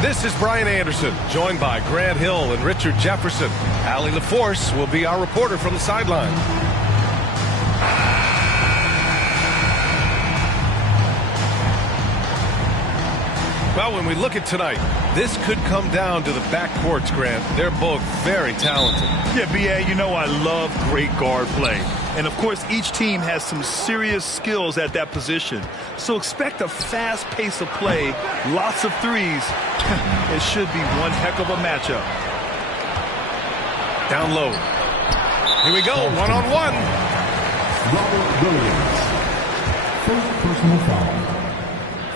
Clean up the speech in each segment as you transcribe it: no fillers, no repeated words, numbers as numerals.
This is Brian Anderson, joined by Grant Hill and Richard Jefferson. Allie LaForce will be our reporter from the sideline. Well, when we look at tonight, this could come down to the backcourts, Grant. They're both very talented. Yeah, B.A., you know I love great guard play. And, of course, each team has some serious skills at that position. So expect a fast pace of play, lots of threes. It should be one heck of a matchup. Down low. Here we go, one-on-one. Robert Williams. First personal foul.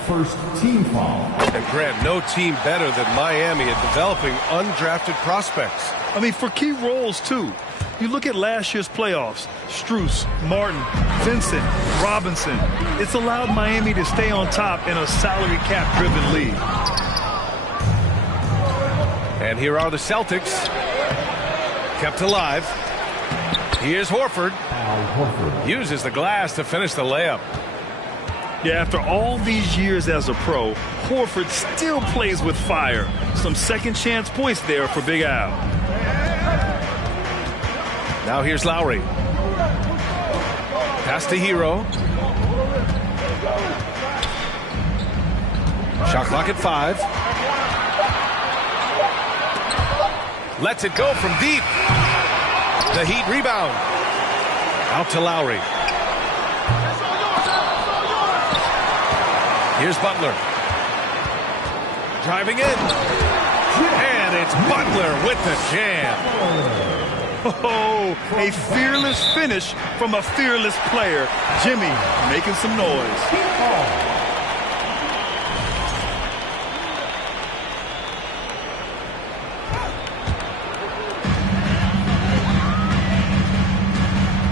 First team foul. And Grant, no team better than Miami at developing undrafted prospects. I mean, for key roles, too. You look at last year's playoffs, Strus, Martin, Vincent, Robinson. It's allowed Miami to stay on top in a salary cap-driven league. And here are the Celtics. Kept alive. Here's Horford. Uses the glass to finish the layup. Yeah, after all these years as a pro, Horford still plays with fire. Some second chance points there for Big Al. Now here's Lowry. Pass to Hero. Shot clock at 5. Lets it go from deep. The Heat rebound. Out to Lowry. Here's Butler. Driving in. And it's Butler with the jam. Oh, a fearless finish from a fearless player. Jimmy making some noise.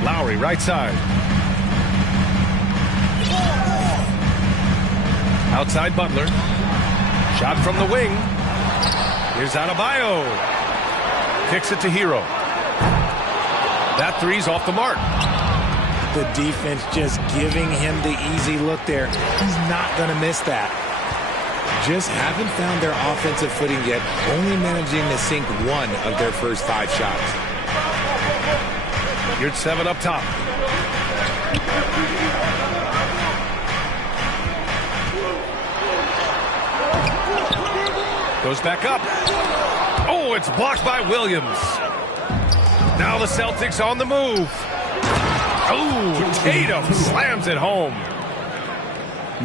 Lowry, right side. Outside Butler. Shot from the wing. Here's Adebayo. Kicks it to Hero. That three's off the mark. The defense just giving him the easy look there. He's not going to miss that. Just haven't found their offensive footing yet, only managing to sink one of their first 5 shots. Here's 7 up top. Goes back up. Oh, it's blocked by Williams. Now the Celtics on the move. Oh, Tatum slams it home.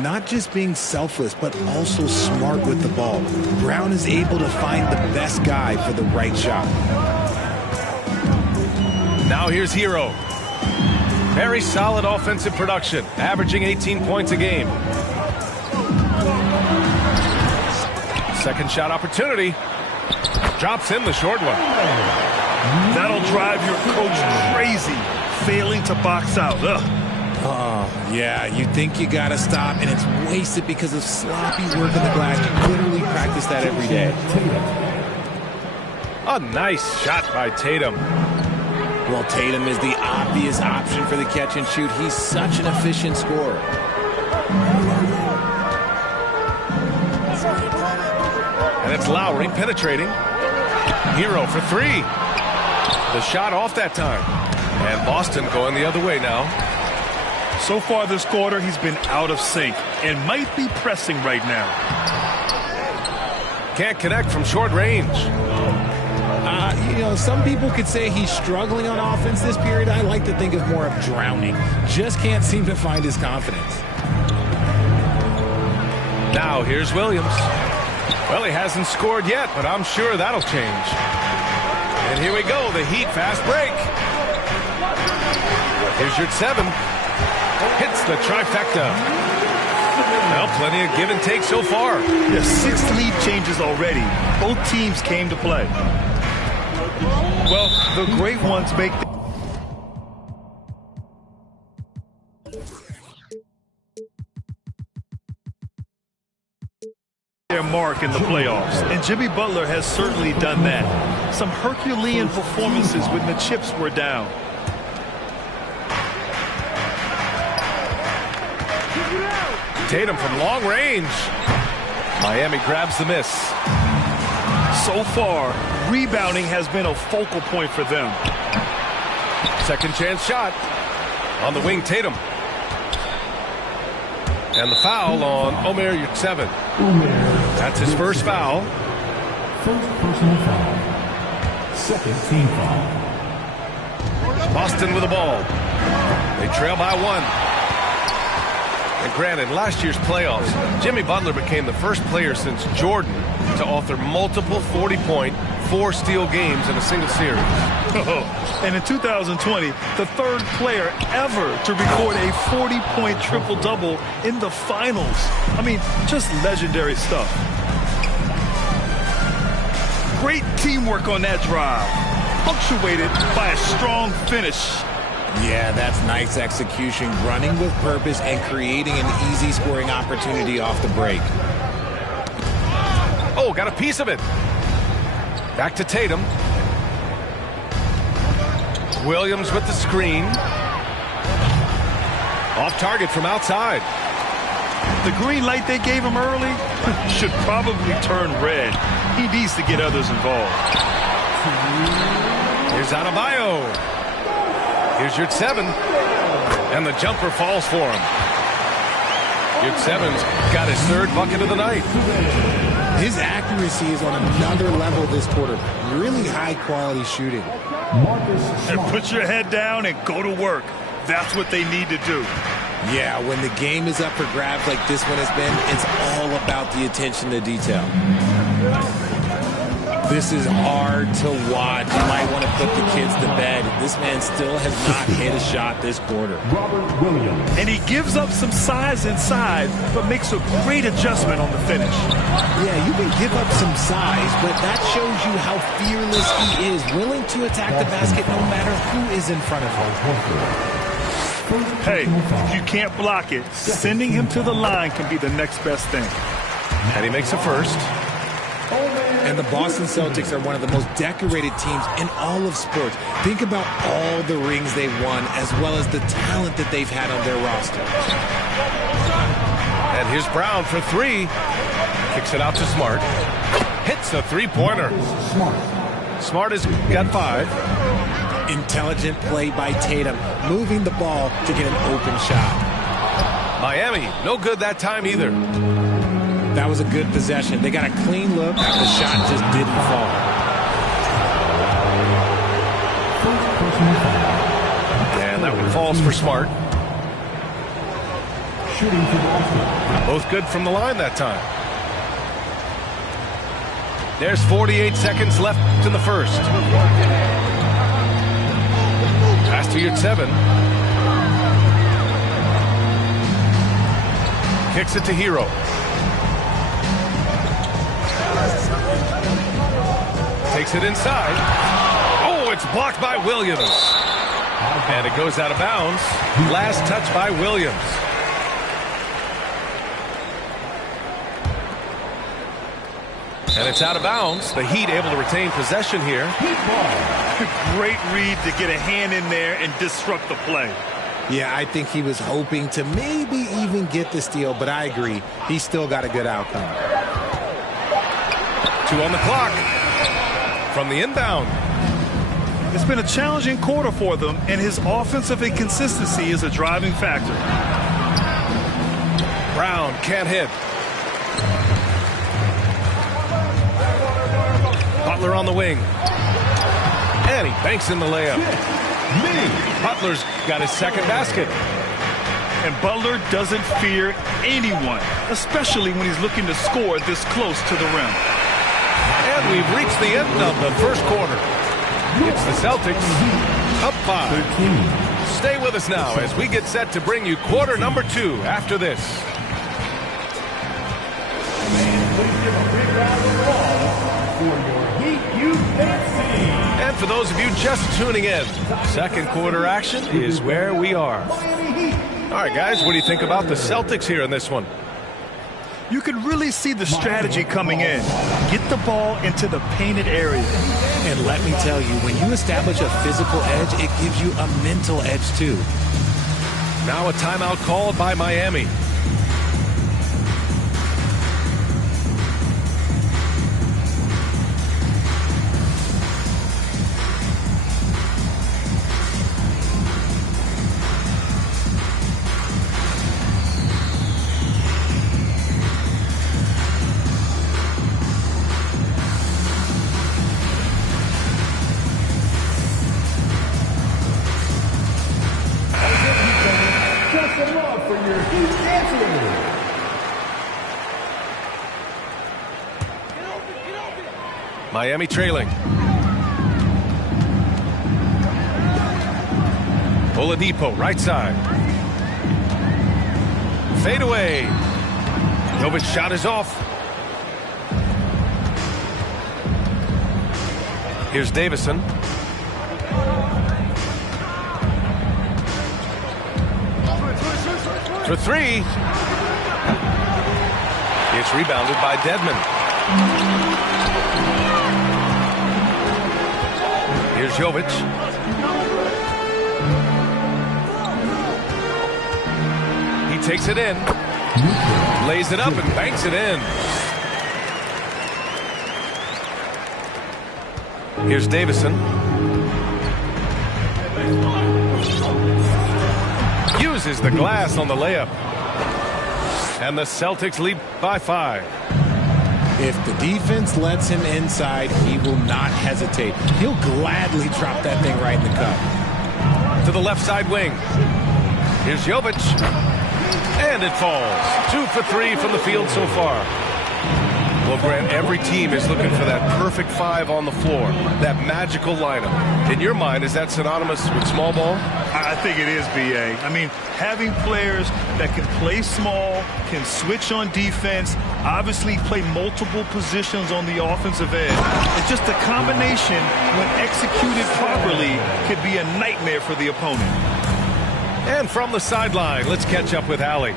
Not just being selfless, but also smart with the ball. Brown is able to find the best guy for the right shot. Now here's Hero. Very solid offensive production, averaging 18 points a game. Second shot opportunity. Drops in the short one. That'll drive your coach crazy, failing to box out. Ugh. Oh, yeah, you think you got to stop, and it's wasted because of sloppy work in the glass. You literally practice that every day. A nice shot by Tatum. Well, Tatum is the obvious option for the catch and shoot. He's such an efficient scorer. And it's Lowry penetrating. Hero for 3. The shot off that time. And Boston going the other way now. So far this quarter, he's been out of sync and might be pressing right now. Can't connect from short range. You know, some people could say he's struggling on offense this period. I like to think of more of drowning. Just can't seem to find his confidence. Now here's Williams. Well, he hasn't scored yet, but I'm sure that'll change. And here we go, the Heat fast break. Here's your 7. Hits the trifecta. Well, plenty of give and take so far. Yeah, 6 lead changes already. Both teams came to play. Well, the great ones make their mark in the playoffs, and Jimmy Butler has certainly done that. Some Herculean performances when the chips were down. Tatum from long range. Miami grabs the miss. So far, rebounding has been a focal point for them. Second chance shot. On the wing, Tatum. And the foul on Omer Yurtseven. That's his first foul. First personal foul. Second team foul. Boston with the ball. They trail by 1. And granted, last year's playoffs, Jimmy Butler became the first player since Jordan to author multiple 40-point, 4-steal games in a single series. And in 2020, the third player ever to record a 40-point triple-double in the finals. I mean, just legendary stuff. Great teamwork on that drive, punctuated by a strong finish. Yeah, that's nice execution, running with purpose and creating an easy scoring opportunity off the break. Oh, got a piece of it. Back to Tatum. Williams with the screen. Off target from outside. The green light they gave him early should probably turn red. He needs to get others involved. Here's Adebayo. Here's Yurtseven. And the jumper falls for him. Yurtseven's got his third bucket of the night. His accuracy is on another level this quarter. Really high-quality shooting. And put your head down and go to work. That's what they need to do. Yeah, when the game is up for grabs like this one has been, it's all about the attention to detail. This is hard to watch. You might want to put the kids to bed. This man still has not hit a shot this quarter. Robert Williams. And he gives up some size inside, but makes a great adjustment on the finish. Yeah, you can give up some size, but that shows you how fearless he is, willing to attack the basket no matter who is in front of him. Hey, if you can't block it, sending him to the line can be the next best thing. And he makes a first. And the Boston Celtics are one of the most decorated teams in all of sports. Think about all the rings they've won, as well as the talent that they've had on their roster. And here's Brown for 3. Kicks it out to Smart. Hits a three-pointer. Smart has got 5. Intelligent play by Tatum, moving the ball to get an open shot. Miami, no good that time either. That was a good possession. They got a clean look. The shot just didn't fall. And that one falls for Smart. Both good from the line that time. There's 48 seconds left in the first. Pass to Yurtseven. Kicks it to Hero. Takes it inside. Oh, it's blocked by Williams. And it goes out of bounds. Last touch by Williams. And it's out of bounds. The Heat able to retain possession here. Great read to get a hand in there and disrupt the play. Yeah, I think he was hoping to maybe even get the steal, but I agree. He still got a good outcome. 2 on the clock. From the inbound. It's been a challenging quarter for them, and his offensive inconsistency is a driving factor. Brown can't hit. Butler on the wing. And he banks in the layup. Butler's got his second basket. And Butler doesn't fear anyone, especially when he's looking to score this close to the rim. And we've reached the end of the first quarter. It's the Celtics up 5. Stay with us now as we get set to bring you quarter number 2 after this. And for those of you just tuning in, second quarter action is where we are. All right, guys, what do you think about the Celtics here in this one? You can really see the strategy coming in. Get the ball into the painted area. And let me tell you, when you establish a physical edge, it gives you a mental edge too. Now a timeout called by Miami. Miami trailing. Oladipo, right side. Fade away. Jovic's shot is off. Here's Davison. For three. It's rebounded by Dedmon. Here's Jovic. He takes it in. Lays it up and banks it in. Here's Davison. Uses the glass on the layup. And the Celtics lead by 5. If the defense lets him inside, he will not hesitate. He'll gladly drop that thing right in the cup. To the left side wing. Here's Jovic. And it falls. 2 for 3 from the field so far. Well, Grant, every team is looking for that perfect 5 on the floor. That magical lineup. In your mind, is that synonymous with small ball? I think it is, B.A. I mean, having players that can play small, can switch on defense, obviously play multiple positions on the offensive end. It's just a combination, when executed properly, could be a nightmare for the opponent. And from the sideline, let's catch up with Allie.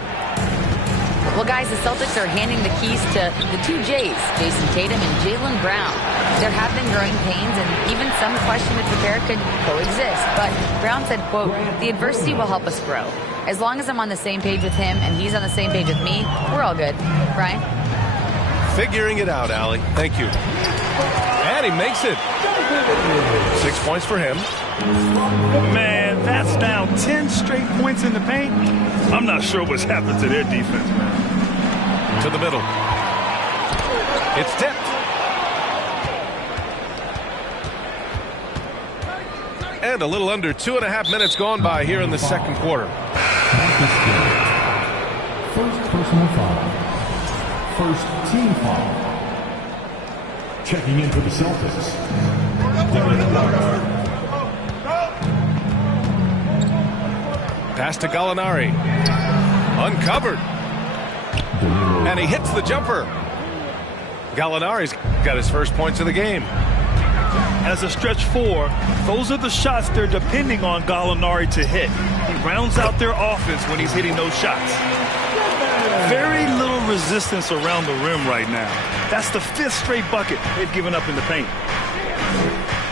Well, guys, the Celtics are handing the keys to the 2 J's, Jason Tatum and Jaylen Brown. There have been growing pains, and even some question if the pair could coexist. But Brown said, quote, "The adversity will help us grow. As long as I'm on the same page with him and he's on the same page with me, we're all good." Brian? Figuring it out, Allie. Thank you. And he makes it. 6 points for him. Man, that's now 10 straight points in the paint. I'm not sure what's happened to their defense. To the middle. It's tipped. And a little under 2.5 minutes gone by here in the second quarter. First personal foul. First team foul. Checking in for the Celtics. Pass to Gallinari. Uncovered. And he hits the jumper. Gallinari's got his first points of the game. As a stretch 4, those are the shots they're depending on Gallinari to hit. He rounds out their offense when he's hitting those shots. Very little resistance around the rim right now. That's the 5th straight bucket they've given up in the paint.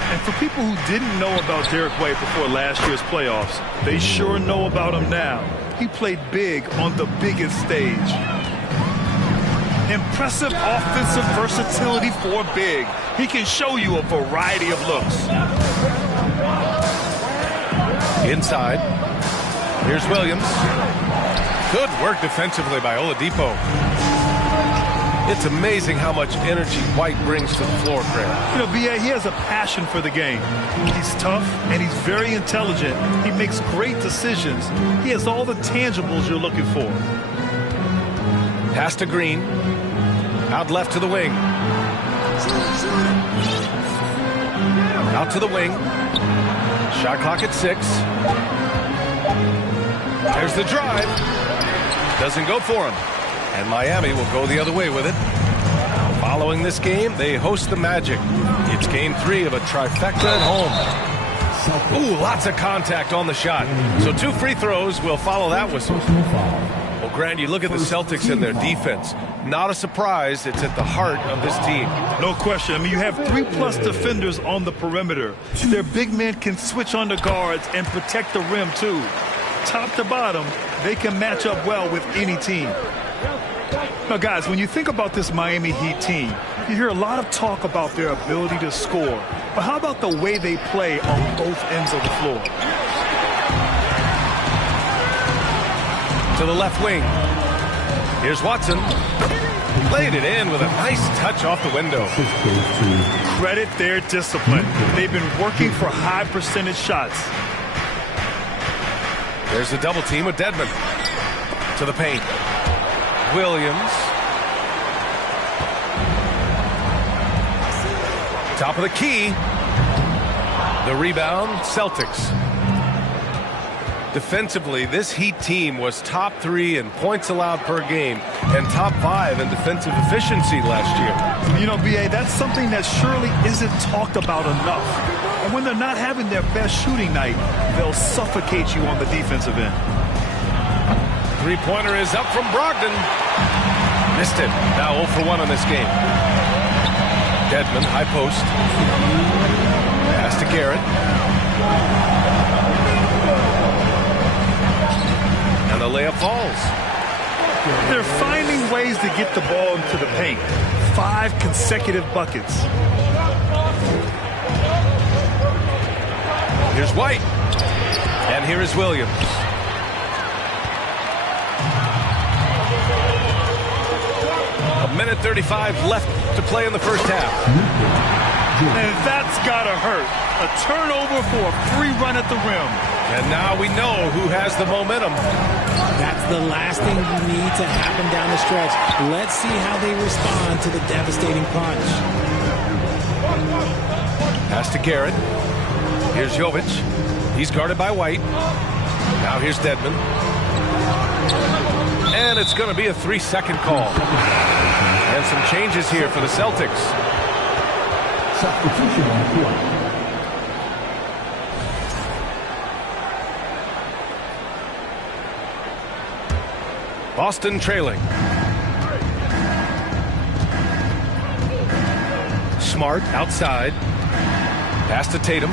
And for people who didn't know about Derek White before last year's playoffs, they sure know about him now. He played big on the biggest stage. Impressive offensive versatility for big. He can show you a variety of looks. Inside. Here's Williams. Good work defensively by Oladipo. It's amazing how much energy White brings to the floor, Craig. You know, B.A., he has a passion for the game. He's tough, and he's very intelligent. He makes great decisions. He has all the tangibles you're looking for. Pass to Green. Out left to the wing. Out to the wing. Shot clock at 6. There's the drive. Doesn't go for him. And Miami will go the other way with it. Following this game, they host the Magic. It's game 3 of a trifecta at home. Ooh, lots of contact on the shot. So 2 free throws will follow that whistle. Well, Grant, you look at the Celtics and their defense. Not a surprise. It's at the heart of this team. No question. I mean, you have 3+ defenders on the perimeter. Their big men can switch on the guards and protect the rim, too. Top to bottom, they can match up well with any team. Now, guys, when you think about this Miami Heat team, you hear a lot of talk about their ability to score. But how about the way they play on both ends of the floor? To the left wing. Here's Watson. Played it in with a nice touch off the window. Credit their discipline. They've been working for high percentage shots. There's a double team with Dedmon. To the paint. Williams. Top of the key. The rebound, Celtics. Defensively, this Heat team was top 3 in points allowed per game and top 5 in defensive efficiency last year. You know, B.A., that's something that surely isn't talked about enough. And when they're not having their best shooting night, they'll suffocate you on the defensive end. Three-pointer is up from Brogdon. Missed it. Now 0 for 1 in this game. Dedmon, high post. Pass to Garrett. And the layup falls. They're finding ways to get the ball into the paint. 5 consecutive buckets. Here's White. And here is Williams. A minute 35 left to play in the first half. And that's gotta hurt. A turnover for a free run at the rim. And now we know who has the momentum. That's the last thing you need to happen down the stretch. Let's see how they respond to the devastating punch. Pass to Garrett. Here's Jovic. He's guarded by White. Now here's Dedmon. And it's going to be a 3-second call. And some changes here for the Celtics. Substitution on the court. Boston trailing. Smart outside. Pass to Tatum.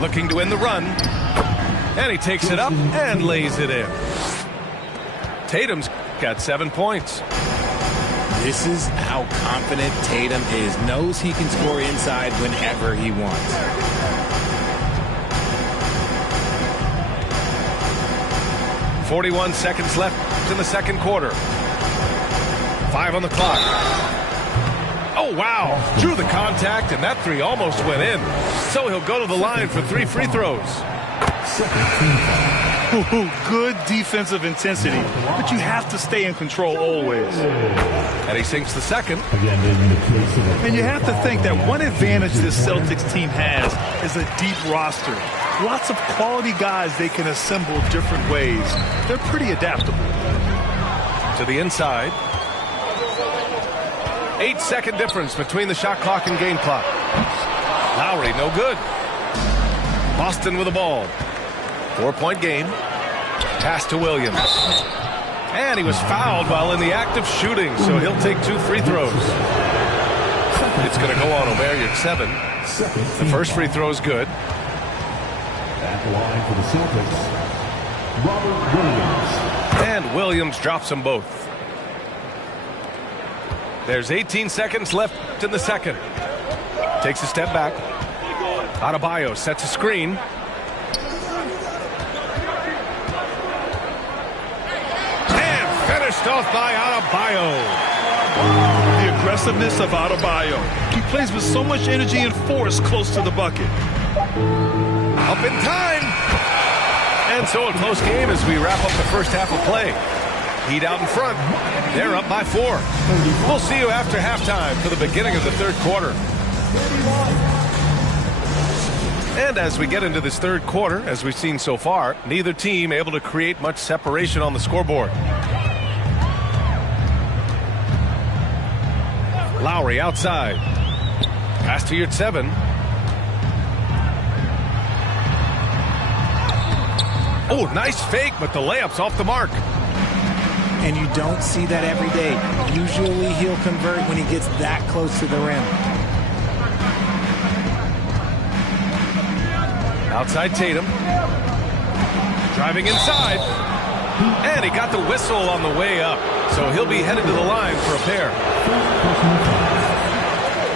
Looking to win the run. And he takes it up and lays it in. Tatum's got 7 points. This is how confident Tatum is. Knows he can score inside whenever he wants. .41 seconds left in the second quarter. 5 on the clock. Oh, wow. Drew the contact, and that 3 almost went in. So he'll go to the line for 3 free throws. Good defensive intensity, but you have to stay in control always. And he sinks the second. And you have to think that one advantage this Celtics team has is a deep roster. Lots of quality guys they can assemble different ways. They're pretty adaptable. To the inside. 8-second difference between the shot clock and game clock. Lowry, no good. Boston with the ball. 4-point game. Pass to Williams. And he was fouled while in the act of shooting, so he'll take 2 free throws. It's going to go on Omer Yurtseven. The first free throw is good. At the line for the Celtics, Robert Williams. And Williams drops them both. There's 18 seconds left in the second. Takes a step back. Adebayo sets a screen. And finished off by Adebayo. The aggressiveness of Adebayo. He plays with so much energy and force close to the bucket. Up in time. And so a close game as we wrap up the first half of play. Heat out in front. They're up by 4. We'll see you after halftime for the beginning of the third quarter. And as we get into this third quarter, as we've seen so far, neither team able to create much separation on the scoreboard. Lowry outside. Pass to Yurtseven. Oh, nice fake, but the layup's off the mark. And you don't see that every day. Usually he'll convert when he gets that close to the rim. Outside Tatum. Driving inside. And he got the whistle on the way up. So he'll be headed to the line for a pair.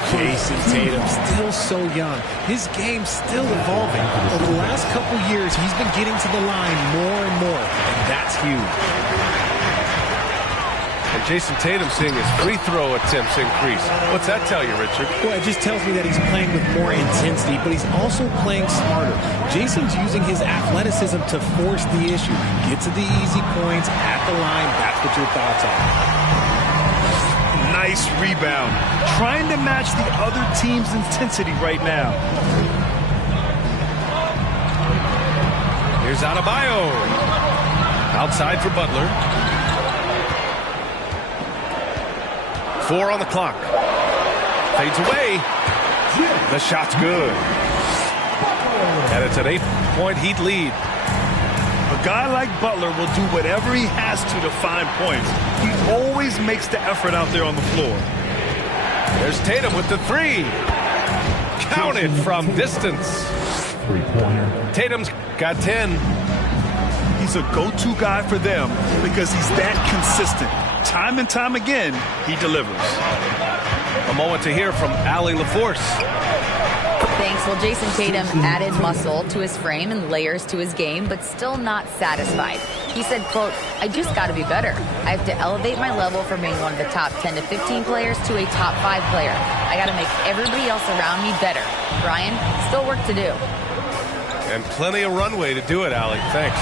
Jason Tatum, still so young. His game's still evolving. Over the last couple years, he's been getting to the line more and more. And that's huge. And Jason Tatum seeing his free throw attempts increase. What's that tell you, Richard? Well, it just tells me that he's playing with more intensity, but he's also playing smarter. Jason's using his athleticism to force the issue. Get to the easy points at the line. That's what your thoughts are. Nice rebound. Trying to match the other team's intensity right now. Here's Adebayo. Outside for Butler. 4 on the clock. Fades away. The shot's good. And it's an 8-point Heat lead. A guy like Butler will do whatever he has to find points. He always makes the effort out there on the floor. There's Tatum with the 3. Counted from distance. Three-pointer. Tatum's got 10. He's a go-to guy for them because he's that consistent. Time and time again, he delivers. A moment to hear from Allie LaForce. Thanks. Well, Jason Tatum added muscle to his frame and layers to his game, but still not satisfied. He said, quote, "I just got to be better. I have to elevate my level from being one of the top 10 to 15 players to a top 5 player. I got to make everybody else around me better. Brian, still work to do." And plenty of runway to do it, Allie. Thanks.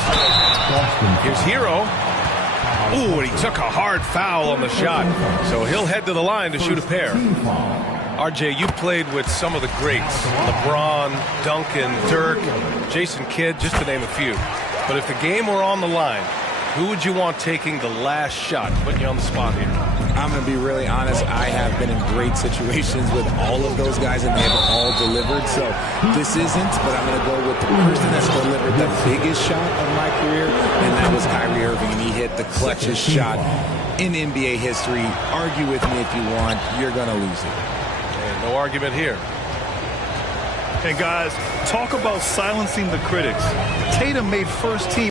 Here's Hero. Ooh, and he took a hard foul on the shot. So he'll head to the line to shoot a pair. RJ, you played with some of the greats. LeBron, Duncan, Dirk, Jason Kidd, just to name a few. But if the game were on the line, who would you want taking the last shot? Putting you on the spot here. I'm going to be really honest. I have been in great situations with all of those guys, and they have all delivered. So this isn't, but I'm going to go with the person that's delivered the biggest shot of my career, and that was Kyrie Irving, and he hit the clutchest shot in NBA history. Argue with me if you want. You're going to lose it. No argument here. And guys, talk about silencing the critics. Tatum made first team.